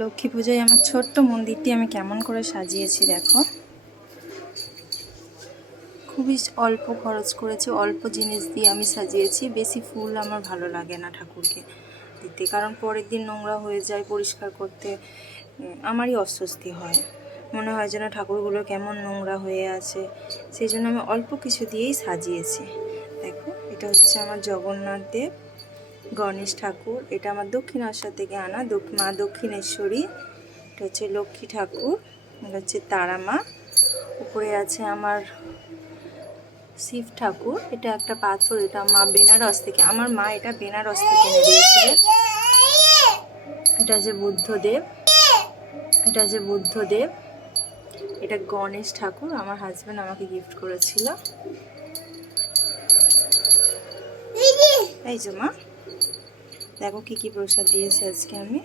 লক্ষ্মী পূজায় আমার ছোট্ট মন্দিরটি আমি কেমন করে সাজিয়েছি দেখো। খুবই অল্প খরচ করেছি, অল্প জিনিস দিয়ে আমি সাজিয়েছি। বেশি ফুল আমার ভালো লাগে না ঠাকুরকে দিতে, কারণ পরের দিন নোংরা হয়ে যায়, পরিষ্কার করতে আমারই অস্বস্তি হয়, মনে হয় যেন ঠাকুরগুলো কেমন নোংরা হয়ে আছে। সেই জন্য আমি অল্প কিছু দিয়েই সাজিয়েছি। দেখো, এটা হচ্ছে আমার জগন্নাথ দেব, গণেশ ঠাকুর। এটা আমার দক্ষিণেশ্বর থেকে আনা মা দক্ষিণেশ্বরী। এটা হচ্ছে লক্ষ্মী ঠাকুর, এটা হচ্ছে তারা মা। উপরে আছে আমার শিব ঠাকুর। এটা একটা পাথর, এটা মা বেনারস থেকে, আমার মা এটা বেনারস থেকে এনে দিয়েছিলেন। এটা যে বুদ্ধদেব, এটা যে বুদ্ধদেব। এটা গণেশ ঠাকুর, আমার হাজব্যান্ড আমাকে গিফট করেছিল। এই যে মা, দেখো কি কি প্রসাদ দিয়েছে আজকে আমি।